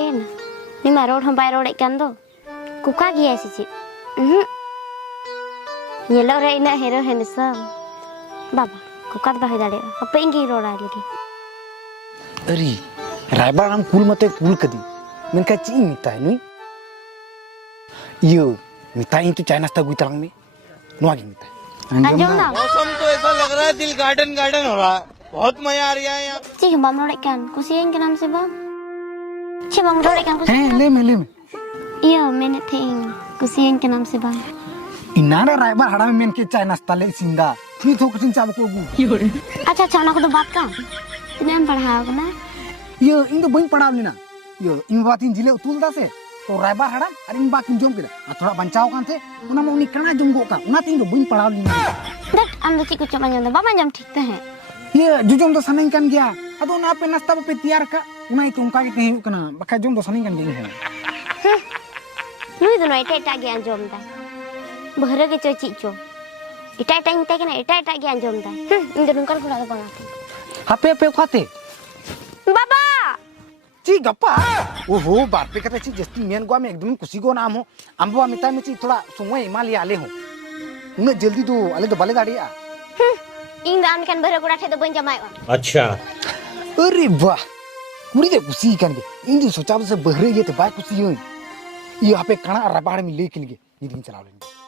N Nima road हम by road kan do कुका गया sih Nyelo re ina hero handsome baba kukat bah dade apa ingi roda lagi अरे रायबार हम कुल मते कुल कदी मेनका ची मिता है नुई यो मिता इन तो चाइना नाश्ता गुई तरंग में नुआगी मिता अंजम ना मौसम तो ऐसा लग रहा है दिल गार्डन गार्डन हो रहा है बहुत मजा आ रहा है यहाँ ची हम road kan kusian ke nam se bang ची bang road kan है ले में iya mene thing kusian ke nam se bang इनारे रायबार हड़ा में मेन के चाइना नाश्ता ले सिंदा फिर तो कुछ चाबो को गु अच्छा अच्छा ना को तो बात का इन्हें पढ़ाओ ना यो इन तो बइन पढ़ाव लेना यो इन बातिन जिले उतुल दा से तो रायबार हड़ा और इन बाकिन जोम के थोड़ा बंचाव कान थे उना में उनी कणा जोम गो का उना तीन तो बइन पढ़ाव लेना देख हम तो चिकु चमन जम बाबा जम ठीक है ये जुजम तो सनई कान गया अदो ना पे नाश्ता पे तैयार का उना ही तुमका के कहीं कना बका जोम तो सनई कान गई है नुई तो नई टेटा के अंजम दा बहरे के चो चिचो इटा इटा इंते के ना इटा के अंजम दा इन तो नुकर गुड़ा बंगा हापे पे खाते बाबा ची गप्पा ओहो बात पे कहते ची जस्ती मेन गवा में एकदम खुशी को नाम हो अंबवा मिता में ची थोड़ा समय हिमालय आले हो उन्हें जल्दी तो आले तो बाले दाड़िया इन दान kan बहरे गुड़ा थे तो बन जमाई अच्छा अरे वाह कुड़ी दे खुशी kan के इन जो सोचा से बहरे ये तो बाय खुशी हो ये यहाँ पे कणा रबाड़ में लेके लिए ये दिन चला लेंगे